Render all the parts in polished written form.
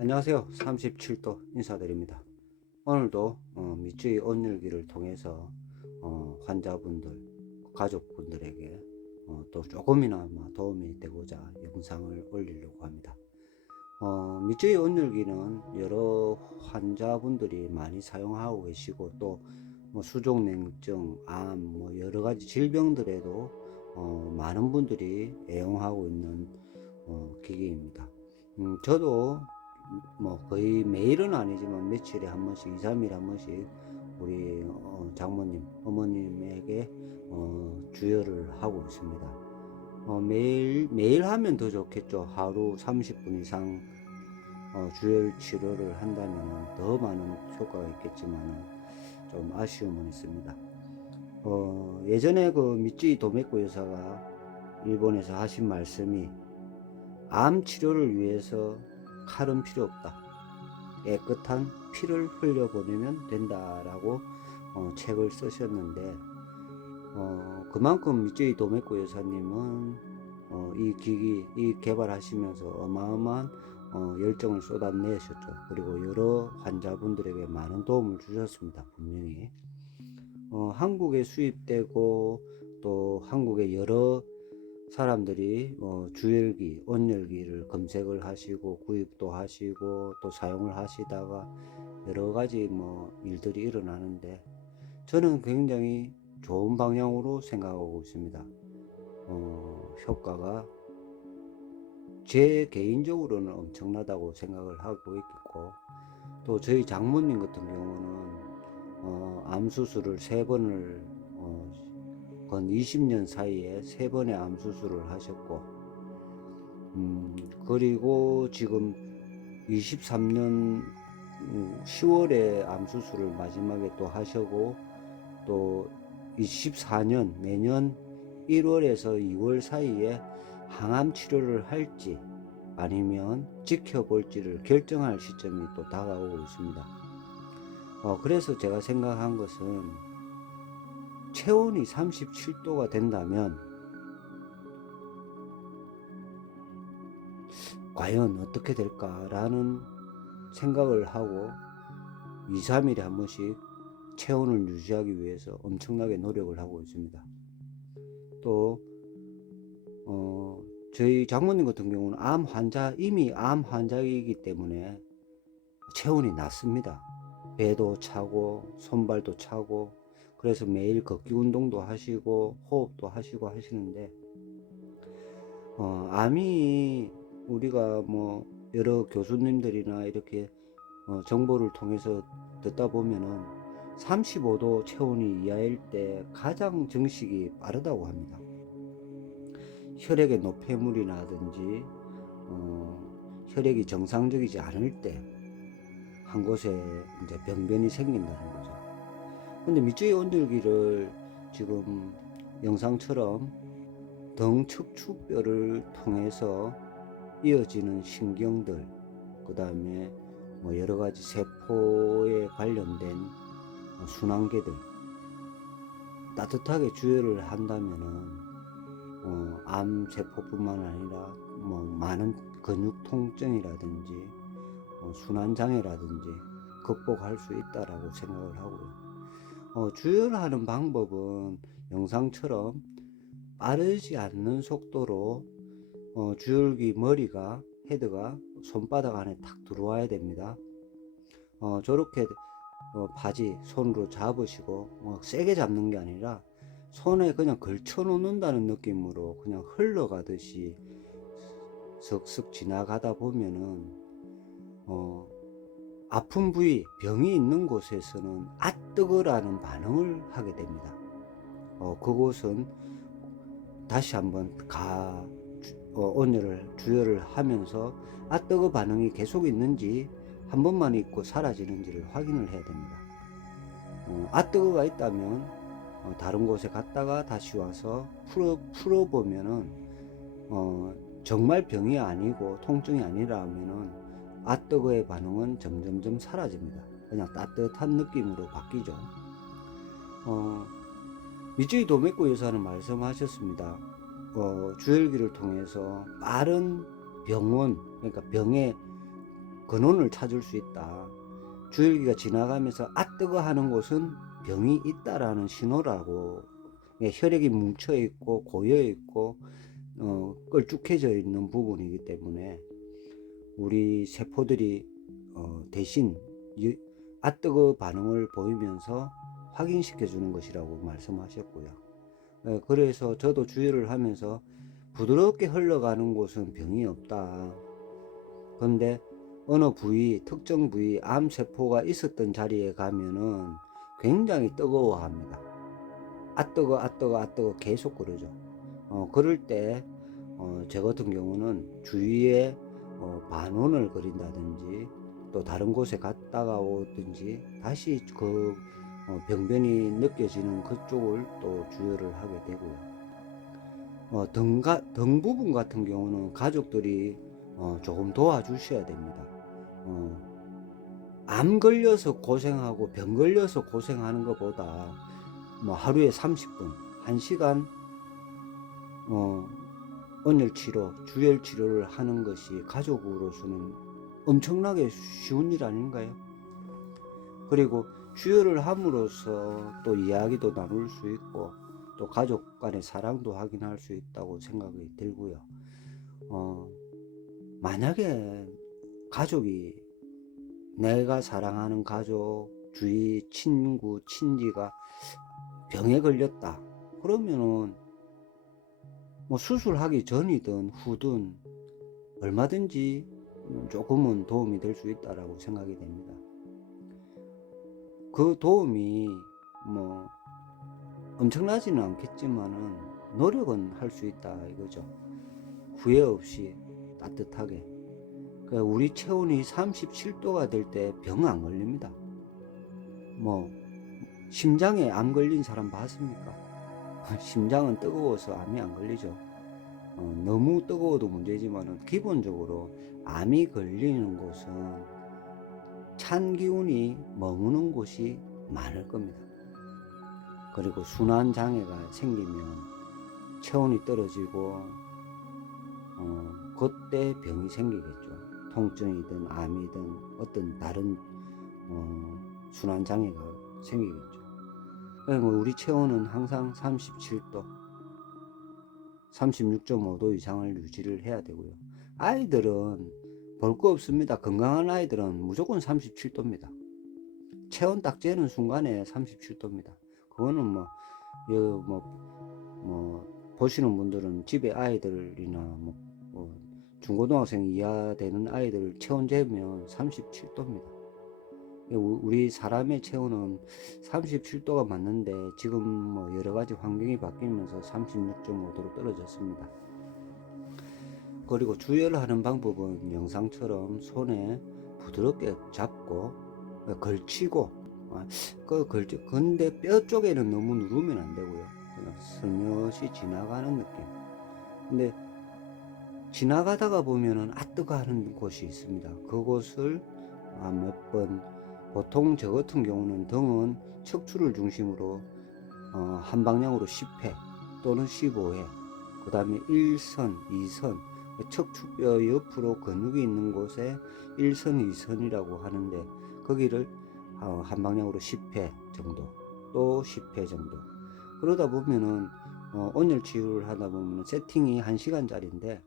안녕하세요. 37도 인사드립니다. 오늘도 밑주의 온열기를 통해서 환자분들, 가족분들에게 또 조금이나마 도움이 되고자 영상을 올리려고 합니다. 밑주의 온열기는 여러 환자분들이 많이 사용하고 계시고 또 수족냉증, 암, 여러가지 질병들에도 많은 분들이 애용하고 있는 기기입니다. 저도 거의 매일은 아니지만 며칠에 한 번씩, 2, 3일에 한 번씩 우리 장모님, 어머님에게 주혈을 하고 있습니다. 매일 하면 더 좋겠죠. 하루 30분 이상 주혈 치료를 한다면 더 많은 효과가 있겠지만 좀 아쉬움은 있습니다. 예전에 그 미쯔이 도메코 여사가 일본에서 하신 말씀이 암 치료를 위해서 칼은 필요 없다. 깨끗한 피를 흘려보내면 된다라고 책을 쓰셨는데 그만큼 미쯔이 도메코 여사님은 이 기기 개발하시면서 어마어마한 열정을 쏟아내셨죠. 그리고 여러 환자분들에게 많은 도움을 주셨습니다. 분명히 한국에 수입되고 또 한국의 여러 사람들이 주열기, 온열기를 검색을 하시고 구입도 하시고 또 사용을 하시다가 여러 가지 일들이 일어나는데 저는 굉장히 좋은 방향으로 생각하고 있습니다. 효과가 제 개인적으로는 엄청나다고 생각을 하고 있고 또 저희 장모님 같은 경우는 암 수술을 3번을 건 20년 사이에 3번의 암 수술을 하셨고 그리고 지금 23년 10월에 암 수술을 마지막에 또 하시고 또 24년 내년 1월에서 2월 사이에 항암 치료를 할지 아니면 지켜볼지를 결정할 시점이 또 다가오고 있습니다. 그래서 제가 생각한 것은 체온이 37도가 된다면 과연 어떻게 될까라는 생각을 하고 2, 3일에 한 번씩 체온을 유지하기 위해서 엄청나게 노력을 하고 있습니다. 또 저희 장모님 같은 경우는 이미 암 환자이기 때문에 체온이 낮습니다. 배도 차고 손발도 차고 그래서 매일 걷기 운동도 하시고 호흡도 하시고 하시는데 암이 우리가 여러 교수님들이나 이렇게 정보를 통해서 듣다 보면은 35도 체온이 이하일 때 가장 증식이 빠르다고 합니다. 혈액의 노폐물이라든지 혈액이 정상적이지 않을 때 한 곳에 이제 병변이 생긴다는 거죠. 근데 밑주의 온열기를 지금 영상처럼 등 척추뼈를 통해서 이어지는 신경들, 그 다음에 여러 가지 세포에 관련된 순환계들 따뜻하게 주혈을 한다면은 암세포뿐만 아니라 많은 근육 통증이라든지 순환장애라든지 극복할 수 있다라고 생각을 하고요. 주혈하는 방법은 영상처럼 빠르지 않는 속도로 주혈기 헤드가 손바닥 안에 탁 들어와야 됩니다. 저렇게 바지 손으로 잡으시고 세게 잡는 게 아니라 손에 그냥 걸쳐 놓는다는 느낌으로 그냥 흘러가듯이 슥슥 지나가다 보면은 아픈 부위, 병이 있는 곳에서는 아 뜨거라는 반응을 하게 됩니다. 그곳은 다시 한번 주혈을 하면서 아 뜨거 반응이 계속 있는지 한 번만 있고 사라지는지를 확인을 해야 됩니다. 아 뜨거가 있다면 다른 곳에 갔다가 다시 와서 풀어보면은 정말 병이 아니고 통증이 아니라면은 아 뜨거의 반응은 점점점 사라집니다. 그냥 따뜻한 느낌으로 바뀌죠. 미쯔이 도메코 여사는 말씀하셨습니다. 주혈기를 통해서 빠른 병원, 그러니까 병의 근원을 찾을 수 있다. 주일기가 지나가면서 뜨거 하는 곳은 병이 있다라는 신호라고. 혈액이 뭉쳐 있고 고여 있고 걸쭉해져 있는 부분이기 때문에 우리 세포들이 대신 뜨거 반응을 보이면서 확인시켜 주는 것이라고 말씀하셨고요. 그래서 저도 주의를 하면서 부드럽게 흘러가는 곳은 병이 없다. 그런데 어느 부위, 특정 부위 암세포가 있었던 자리에 가면은 굉장히 뜨거워합니다. 뜨거 계속 그러죠. 그럴 때 저 같은 경우는 주위에 반원을 그린다든지 또 다른 곳에 갔다가 오든지 다시 그 병변이 느껴지는 그쪽을 또 주의를 하게 되고요. 등 부분 같은 경우는 가족들이 조금 도와주셔야 됩니다. 암 걸려서 고생하고 병 걸려서 고생하는 것보다 뭐 하루에 30분, 1시간 온열치료, 주열치료를 하는 것이 가족으로서는 엄청나게 쉬운 일 아닌가요? 그리고 주열을 함으로써 또 이야기도 나눌 수 있고 또 가족 간의 사랑도 확인할 수 있다고 생각이 들고요. 만약에 가족이, 내가 사랑하는 가족, 주위 친구, 친지가 병에 걸렸다. 그러면은 뭐 수술하기 전이든 후든 얼마든지 조금은 도움이 될 수 있다라고 생각이 됩니다. 그 도움이 뭐 엄청나지는 않겠지만은 노력은 할 수 있다 이거죠. 후회 없이 따뜻하게. 그러니까 우리 체온이 37도가 될 때 병 안 걸립니다. 뭐 심장에 암 걸린 사람 봤습니까? 심장은 뜨거워서 암이 안 걸리죠. 너무 뜨거워도 문제지만은 기본적으로 암이 걸리는 곳은 찬 기운이 머무는 곳이 많을 겁니다. 그리고 순환 장애가 생기면 체온이 떨어지고 그때 병이 생기겠죠. 통증이든 암이든 어떤 다른 순환 장애가 생기겠죠. 우리 체온은 항상 37도, 36.5도 이상을 유지를 해야 되고요. 아이들은 볼 거 없습니다. 건강한 아이들은 무조건 37도입니다. 체온 딱 재는 순간에 37도입니다. 그거는 보시는 분들은 집에 아이들이나 중고등학생 이하 되는 아이들 체온 재면 37도입니다. 우리 사람의 체온은 37도가 맞는데 지금 여러 가지 환경이 바뀌면서 36.5도로 떨어졌습니다. 그리고 주열하는 방법은 영상처럼 손에 부드럽게 잡고 걸치고 근데 뼈 쪽에는 너무 누르면 안 되고요. 그냥 슬며시 지나가는 느낌. 근데 지나가다가 보면은 뜨거 하는 곳이 있습니다. 그곳을 몇 번, 보통 저 같은 경우는 등은 척추를 중심으로 한 방향으로 10회 또는 15회, 그 다음에 1선, 2선, 척추뼈 옆으로 근육이 있는 곳에 1선, 2선이라고 하는데 거기를 한 방향으로 10회 정도, 또 10회 정도. 그러다 보면은 온열 치유를 하다 보면 세팅이 1시간짜리인데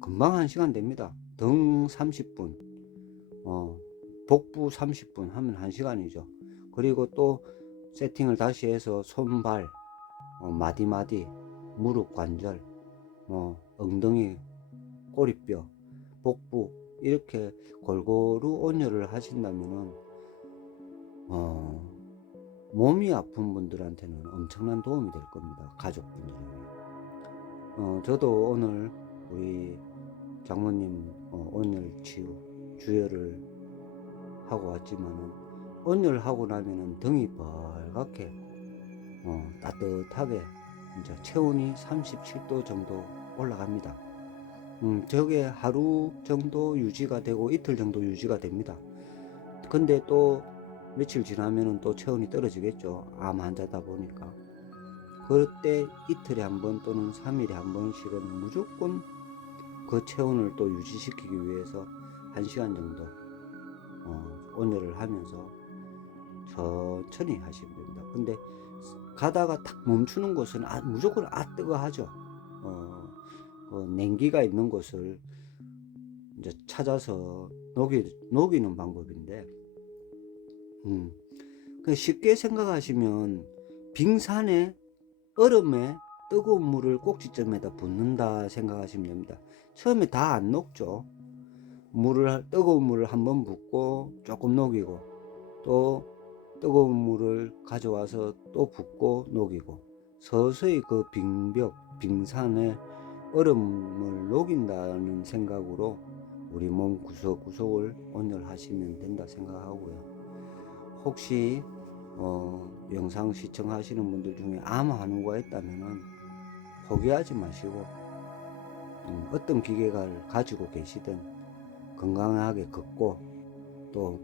금방 1시간 됩니다. 등 30분, 복부 30분 하면 1시간이죠. 그리고 또 세팅을 다시 해서 손발, 마디마디, 무릎 관절, 엉덩이, 꼬리뼈, 복부 이렇게 골고루 온열을 하신다면은 몸이 아픈 분들한테는 엄청난 도움이 될 겁니다. 가족분들에게. 저도 오늘 우리 장모님 온열 치유 주열을 하고 왔지만은 온열하고 나면은 등이 빨갛게 따뜻하게 이제 체온이 37도 정도 올라갑니다. 저게 하루 정도 유지가 되고 이틀 정도 유지가 됩니다. 근데 또 며칠 지나면은 또 체온이 떨어지겠죠. 암 환자다 보니까. 그때 이틀에 한 번 또는 3일에 한 번씩은 무조건 그 체온을 또 유지시키기 위해서 1시간 정도 온열을 하면서 천천히 하시면 됩니다. 근데 가다가 탁 멈추는 곳은 무조건 뜨거 하죠. 냉기가 있는 곳을 이제 찾아서 녹이는 방법인데, 쉽게 생각하시면 빙산에 얼음에 뜨거운 물을 꼭지점에다 붓는다 생각하시면 됩니다. 처음에 다 안 녹죠. 뜨거운 물을 한번 붓고 조금 녹이고, 또 뜨거운 물을 가져와서 또 붓고 녹이고, 서서히 그 빙산에 얼음을 녹인다는 생각으로 우리 몸 구석구석을 온열하시면 된다 생각하고요. 혹시 영상 시청하시는 분들 중에 암 환우가 있다면 포기하지 마시고, 어떤 기계를 가지고 계시든 건강하게 걷고, 또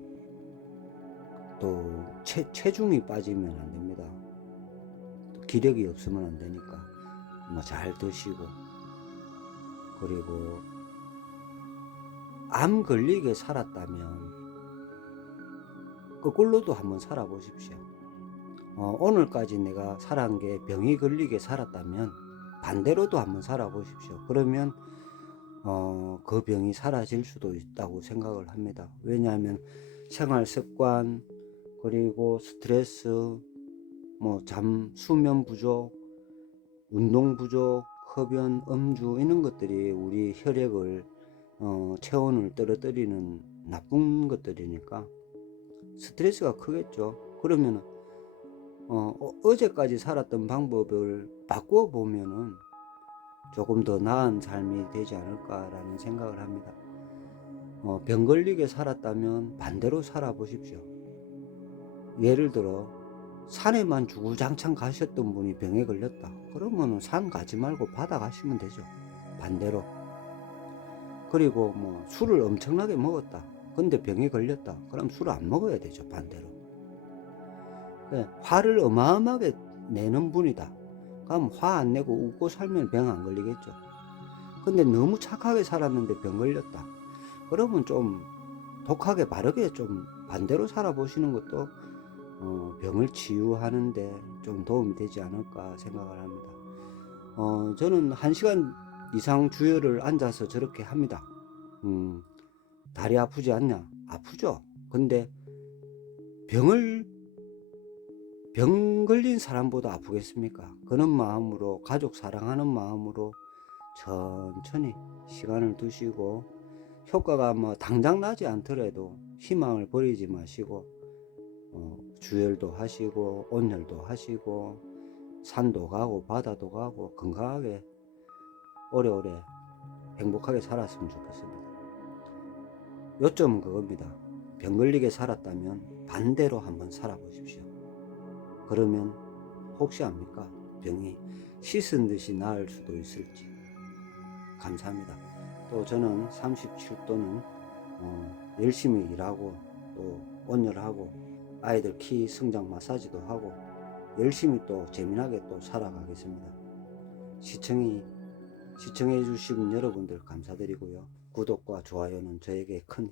체중이 빠지면 안 됩니다. 기력이 없으면 안 되니까 잘 드시고, 그리고 암 걸리게 살았다면 거꾸로도 한번 살아보십시오. 오늘까지 내가 살아온 게 병이 걸리게 살았다면 반대로도 한번 살아보십시오. 그러면 그 병이 사라질 수도 있다고 생각을 합니다. 왜냐하면 생활 습관, 그리고 스트레스, 수면 부족, 운동 부족, 흡연, 음주, 이런 것들이 우리 혈액을 체온을 떨어뜨리는 나쁜 것들이니까 스트레스가 크겠죠. 그러면 어제까지 살았던 방법을 바꾸어 보면은 조금 더 나은 삶이 되지 않을까라는 생각을 합니다. 병 걸리게 살았다면 반대로 살아보십시오. 예를 들어 산에만 주구장창 가셨던 분이 병에 걸렸다. 그러면 산 가지 말고 바다 가시면 되죠. 반대로. 그리고 술을 엄청나게 먹었다. 근데 병에 걸렸다. 그럼 술을 안 먹어야 되죠. 반대로. 화를 어마어마하게 내는 분이다. 그럼 화 안 내고 웃고 살면 병 안 걸리겠죠. 근데 너무 착하게 살았는데 병 걸렸다. 그러면 좀 독하게 바르게 좀 반대로 살아보시는 것도 병을 치유하는데 좀 도움이 되지 않을까 생각을 합니다. 저는 1시간 이상 주열을 앉아서 저렇게 합니다. 다리 아프지 않냐? 아프죠. 근데 병 걸린 사람보다 아프겠습니까? 그런 마음으로, 가족 사랑하는 마음으로 천천히 시간을 두시고, 효과가 당장 나지 않더라도 희망을 버리지 마시고, 주열도 하시고 온열도 하시고 산도 가고 바다도 가고 건강하게 오래오래 행복하게 살았으면 좋겠습니다. 요점은 그겁니다. 병 걸리게 살았다면 반대로 한번 살아보십시오. 그러면 혹시 압니까? 병이 씻은 듯이 나을 수도 있을지. 감사합니다. 또 저는 37도는 열심히 일하고 또 온열하고 아이들 키 성장 마사지도 하고 열심히 또 재미나게 또 살아가겠습니다. 시청해 주신 여러분들 감사드리고요. 구독과 좋아요는 저에게 큰